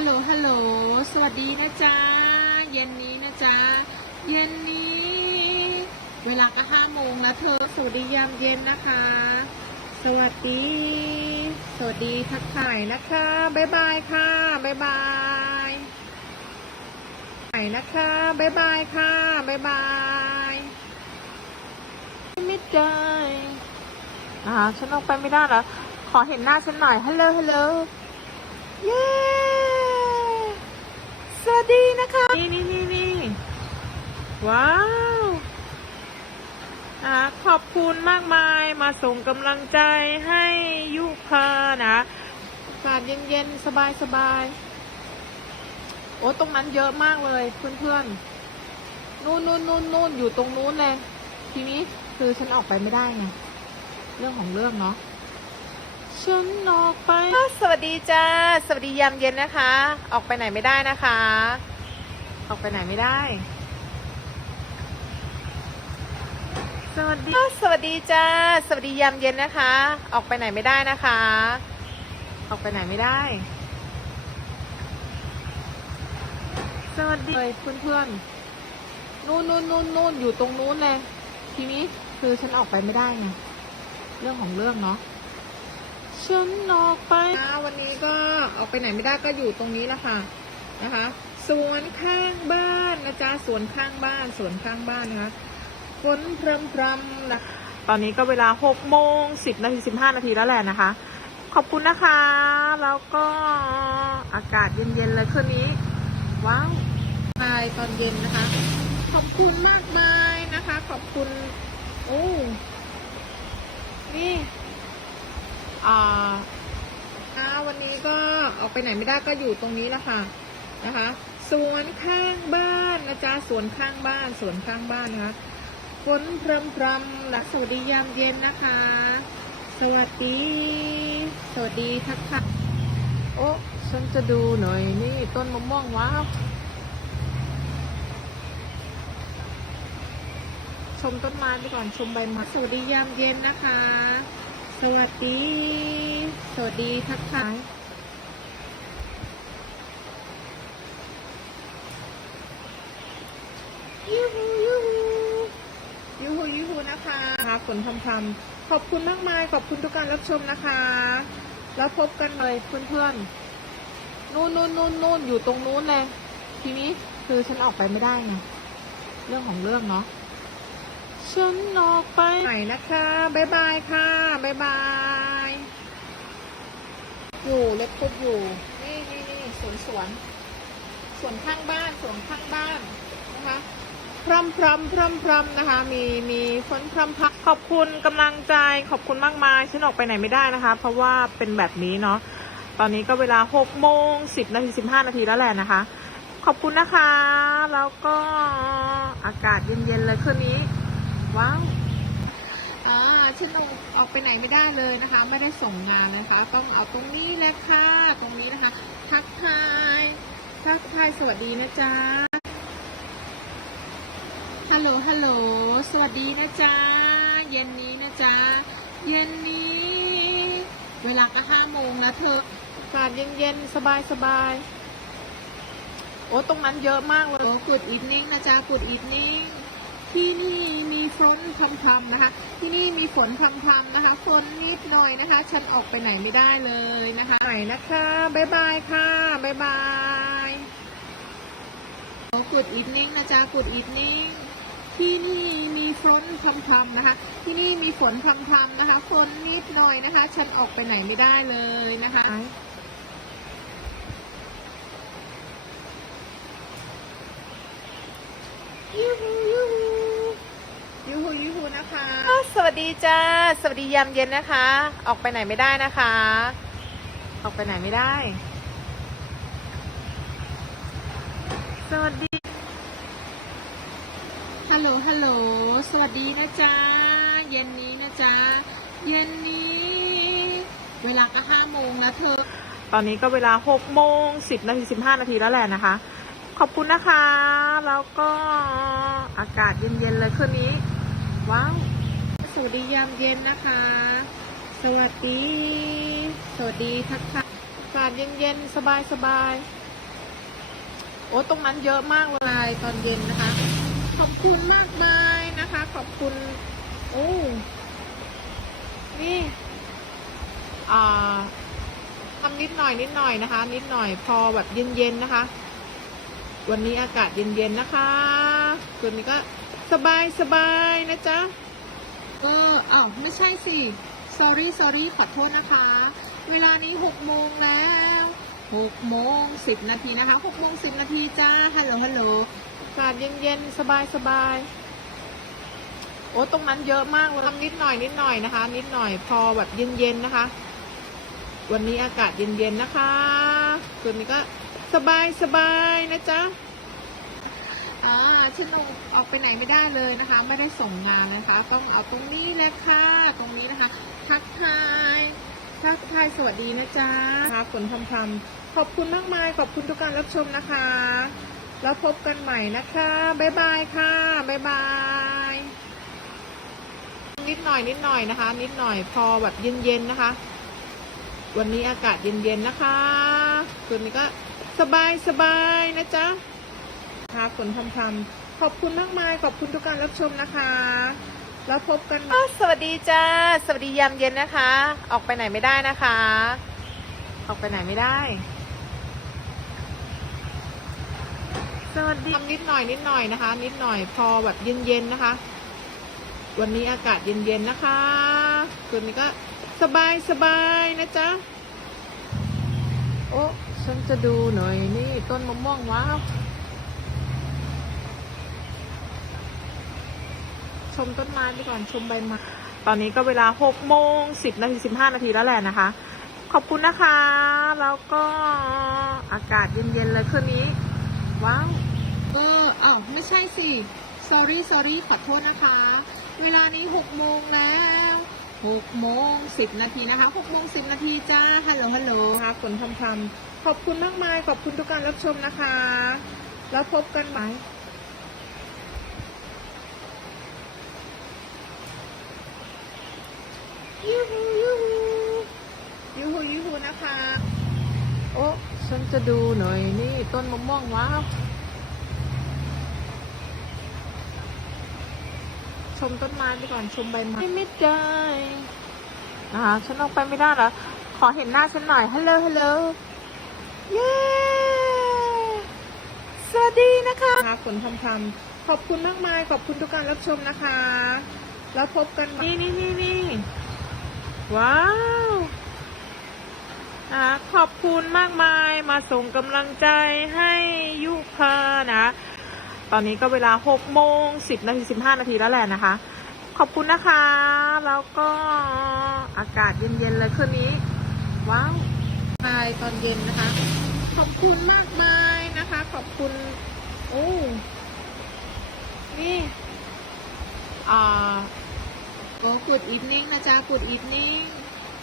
ฮัลโหล ฮัลโหล สวัสดีนะจ๊ะ เย็นนี้นะจ๊ะ เย็นนี้ เวลาก็ห้าโมงแล้วเธอ สวัสดียามเย็นนะคะ สวัสดี สวัสดีทักทายนะคะบ๊ายบายค่ะบ๊ายบายไหนนะคะบ๊ายบายค่ะบ๊ายบายไม่ได้อ่าฉันออกไปไม่ได้เหรอ ขอเห็นหน้าฉันหน่อย ฮัลโหล ฮัลโหล เย้ วัสดีนะคะ นี่นี่นี่นี่ว้าวอ่าขอบคุณมากมายมาส่งกำลังใจให้ยุพานะอากาศเย็นๆ สบายๆ โอ้ตรงนั้นเยอะมากเลยเพื่อนๆ นู่นนู่นนู่นนู่นอยู่ตรงนู้นเลย ทีนี้คือฉันออกไปไม่ได้ไง เรื่องของเรื่องเนาะ ฉันออกไป สวัสดีจ้า สวัสดียามเย็นนะคะ ออกไปไหนไม่ได้นะคะ ออกไปไหนไม่ได้ สวัสดี สวัสดีจ้า สวัสดียามเย็นนะคะ ออกไปไหนไม่ได้นะคะ ออกไปไหนไม่ได้ สวัสดีเลยเพื่อนๆนู่นนู่นนู่นนู่นอยู่ตรงนู้นเลย ทีนี้คือฉันออกไปไม่ได้ไง เรื่องของเรื่องเนาะ ฉันออกไปวันนี้ก็ออกไปไหนไม่ได้ก็อยู่ตรงนี้แหละค่ะนะคะสวนข้างบ้านนะจ๊ะสวนข้างบ้านสวนข้างบ้านนะคะฝนพรำพรำๆนะตอนนี้ก็เวลาหกโมงสิบนาทีสิบห้านาทีแล้วแหละนะคะ ขอบคุณนะคะ แล้วก็อากาศเย็นๆเลยคืนนี้ ว้าวบายตอนเย็นนะคะ ขอบคุณมากมายนะคะ ขอบคุณ โอ้ นี่ อาวันนี้ก็ออกไปไหนไม่ได้ก็อยู่ตรงนี้แหละค่ะนะคะ สวนข้างบ้านนะจ๊ะสวนข้างบ้านสวนข้างบ้านนะคะฝนพรำพรำๆและสวัสดียามเย็นนะคะ สวัสดี สวัสดีทักทายโอ้ฉันจะดูหน่อยนี่ต้นมะม่วงว้าวชมต้นไม้ไปก่อนชมใบไม้สวัสดียามเย็นนะคะ สวัสดี สวัสดีทักทายยูฮูยูฮูยูฮูยูฮูนะคะฝนพรำๆขอบคุณมากมาย ขอบคุณทุกการรับชมนะคะ แล้วพบกันเลยเพื่อนๆ นู่นนู่นนู่นนู่นอยู่ตรงนู้นเลย ทีนี้คือฉันออกไปไม่ได้ไง เรื่องของเรื่องเนาะ ฉันออกไปไหนนะคะบ๊ายบายค่ะบ๊ายบาย อยู่เล็บพุดอยู่ นี่นี่นี่สวนสวนสวนข้างบ้านสวนข้างบ้านนะคะพรำพรำพรำพรำนะคะ มีมีฝนพรำพักขอบคุณกำลังใจขอบคุณมากมายฉันออกไปไหนไม่ได้นะคะ เพราะว่าเป็นแบบนี้เนาะตอนนี้ก็เวลาหกโมงสิบนาทีสิบห้านาทีแล้วแหละนะคะ ขอบคุณนะคะ แล้วก็อากาศเย็นๆเลยคืนนี้ ว้าวอ่าฉันออกออกไปไหนไม่ได้เลยนะคะ ไม่ได้ส่งงานนะคะ ต้องเอาตรงนี้แหละค่ะ ตรงนี้นะคะ ทักทายทักทายสวัสดีนะจ๊ะฮัลโหลฮัลโหลสวัสดีนะจ๊ะเย็นนี้นะจ๊ะเย็นนี้ เวลาก็ห้าโมงแล้วเธออากาศเย็นๆ สบายๆ โอ้ ตรงนั้นเยอะมากเลย โอ้กุดอีทนิ่งนะจ๊ะกุดอี ที่นี่มีฝนพรำๆนะคะ ที่นี่มีฝนพรำๆนะคะ ฝนนิดหน่อยนะคะ ฉันออกไปไหนไม่ได้เลยนะคะ ไหนนะคะบ๊ายบายค่ะบ๊ายบายโอ้กดอีทนิ่งนะจ๊ะกดอีทนิ่งที่นี่มีฝนพรำๆนะคะ ที่นี่มีฝนพรำๆนะคะ ฝนนิดหน่อยนะคะ ฉันออกไปไหนไม่ได้เลยนะคะ ยูฮูยูฮูยูฮูยูฮูนะคะ สวัส ดีจ้า สวัสดียามเย็นนะคะ ออกไปไหนไม่ได้นะคะ ออกไปไหนไม่ได้ สวัสดี ฮัลโหล ฮัลโหล สวัสดีนะจ๊ะ เย็นนี้นะจ๊ะ เย็นนี้ เวลาก็ห้าโมงแล้วเธอ ตอนนี้ก็เวลาหกโมงสิบนาทีสิบห้านาทีแล้วแหละนะคะ ขอบคุณนะคะ แล้วก็อากาศเย็นๆเลยคืนนี้ ว้าวส วัสดียามเย็นนะคะ สวัสดี สวัสดีทักทายอากาศเย็นๆ สบายๆ โอ้ตรงนั้นเยอะมากเลยตอนเย็นนะคะ ขอบคุณมากเลยนะคะ ขอบคุณ โอ้ นี่อ่าทำนิดหน่อยนิดหน่อยนะคะ นิดหน่อยพอแบบเย็นๆนะคะ วันนี้อากาศเย็นๆนะคะคืนนี้ก็สบายสบายนะจ๊ะ เอออ้าวไม่ใช่สิ sorry sorry ขอโทษนะคะ เวลานี้หกโมงแล้วหกโมงสิบนาทีนะคะหกโมงสิบนาทีจ้า ฮัลโหล ฮัลโหลอากาศเย็นๆ สบายสบายโอ้ตรงนั้นเยอะมากเลยทำนิดหน่อยนิดหน่อยนะคะ นิดหน่อยพอแบบเย็นๆนะคะ วันนี้อากาศเย็นๆนะคะคืนนี้ก็สบายสบายนะจ๊ะ อ่าฉันออกออกไปไหนไม่ได้เลยนะคะ ไม่ได้ส่งงานนะคะ ต้องเอาตรงนี้เลยค่ะ ตรงนี้นะคะ ทักทายทักทายสวัสดีนะจ๊ะค่ะฝนพรำๆขอบคุณมากมาย ขอบคุณทุกการรับชมนะคะ แล้วพบกันใหม่นะคะบ๊ายบายค่ะบ๊ายบายนิดหน่อยนิดหน่อยนะคะ นิดหน่อยพอแบบเย็นๆนะคะ วันนี้อากาศเย็นๆนะคะคืนนี้ก็สบายสบายนะจ๊ะ ค่ะฝนพรำๆขอบคุณมากมายขอบคุณทุกการรับชมนะคะ แล้วพบกันอะสวัสดีจ้า สวัสดียามเย็นนะคะ ออกไปไหนไม่ได้นะคะ ออกไปไหนไม่ได้ สวัสดีทำนิดหน่อยนิดหน่อยนะคะ นิดหน่อยพอแบบเย็นๆนะคะ วันนี้อากาศเย็นๆนะคะคืนนี้ก็สบายสบายนะจ๊ะโอ้ฉันจะดูหน่อยนี่ต้นมะม่วงว้าว ชมต้นไม้ไปก่อนชมใบไม้ตอนนี้ก็เวลาหกโมงสิบนาทีสิบห้านาทีแล้วแหละนะคะ ขอบคุณนะคะ แล้วก็อากาศเย็นๆเลยคืนนี้ ว้าวเอออ้าวไม่ใช่สิ sorry sorry ขอโทษนะคะ เวลานี้หกโมงแล้วหกโมงสิบนาทีนะคะหกโมงสิบนาทีจ้าฮัลโหลฮัลโหลค่ะฝนพรำๆขอบคุณมากมาย ขอบคุณทุกการรับชมนะคะ แล้วพบกันใหม่ ยูฮูยูฮูยูฮูยูฮูนะคะ โอ้ฉันจะดูหน่อยนี่ต้นมะม่วงว้าว ชมต้นไม้ไปก่อนชมใบไม้ไม่ได้นะคะฉันออกไปไม่ได้แล้วขอเห็นหน้าฉันหน่อยฮัลโหลฮัลโหลเย้สวัสดีนะคะฝนพรำๆขอบคุณมากมายขอบคุณทุกการรับชมนะคะ แล้วพบกันใหม่นี่นี่นี่นี่ ว้าวนะคะขอบคุณมากมายมาส่งกำลังใจให้ยุพานะ ตอนนี้ก็เวลาหกโมงสิบนาทีสิบห้านาทีแล้วแหละนะคะ ขอบคุณนะคะ แล้วก็อากาศเย็นๆเลยคืนนี้ ว้าวใช่ตอนเย็นนะคะ ขอบคุณมากมายนะคะ ขอบคุณ โอ้ นี่ อ่า โอ้กูดอีฟนิ่งนะจ๊ะกูดอีฟนิ่ง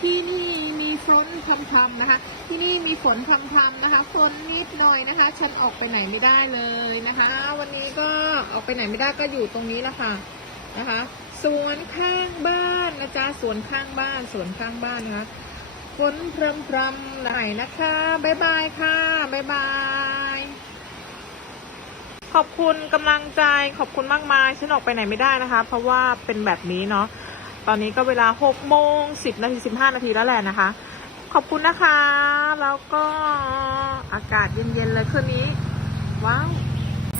ที่นี่มีฝนพรำๆนะคะ ที่นี่มีฝนพรำๆนะคะ ฝนนิดหน่อยนะคะ ฉันออกไปไหนไม่ได้เลยนะคะ วันนี้ก็ออกไปไหนไม่ได้ก็อยู่ตรงนี้แหละค่ะนะคะ สวนข้างบ้านนะจ๊ะ สวนข้างบ้าน สวนข้างบ้านนะคะ ฝนพรำๆหน่อยนะคะ บ๊ายบายค่ะ บ๊ายบาย ขอบคุณกำลังใจขอบคุณมากมายฉันออกไปไหนไม่ได้นะคะ เพราะว่าเป็นแบบนี้เนาะตอนนี้ก็เวลาหกโมงสิบนาทีสิบห้านาทีแล้วแหละนะคะ ขอบคุณนะคะ แล้วก็อากาศเย็นๆเลยคืนนี้ ว้าว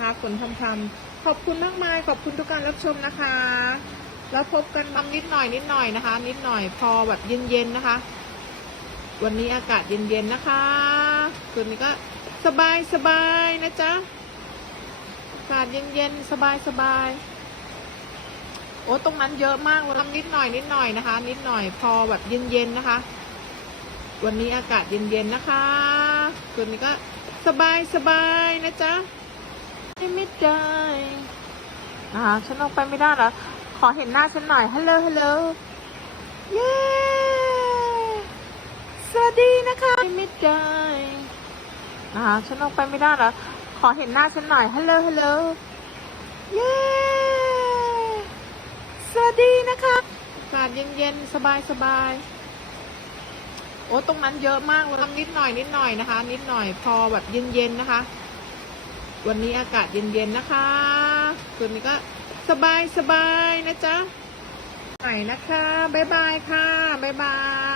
ค่ะฝนพรำๆขอบคุณมากมาย ขอบคุณทุกการรับชมนะคะ แล้วพบกันทำนิดหน่อยนิดหน่อยนะคะ นิดหน่อยพอแบบเย็นๆนะคะ วันนี้อากาศเย็นๆนะคะ คืนนี้ก็สบายสบายนะจ๊ะากาศเย็นๆ สบายๆ โอ้ ตรงนั้นเยอะมากเลยทำนิดหน่อยนิดหน่อยนะคะ นิดหน่อยพอแบบเย็นๆนะคะ วันนี้อากาศเย็นๆนะคะคืนนี้ก็สบายสบายนะจ๊ะไม่ได้นะคะฉันออกไปไม่ได้แล้วขอเห็นหน้าฉันหน่อยฮัลโหลฮัลโหลเย้สวัสดีนะคะไม่ได้นะคะฉันออกไปไม่ได้แล้ว อเห็นหน้าฉันหน่อย ฮัลโหล ฮัลโหล เย้ สวัสดีนะคะอากาศเย็นๆ สบายๆ โอ้ตรงนั้นเยอะมากเลยทำนิดหน่อย นิดหน่อยนะคะ นิดหน่อย พอแบบเย็นๆ นะคะ วันนี้อากาศเย็นๆ นะคะคืนนี้ก็สบายสบายๆ นะจ๊ะ ใหม่นะคะ บ๊ายบายค่ะ บ๊ายบาย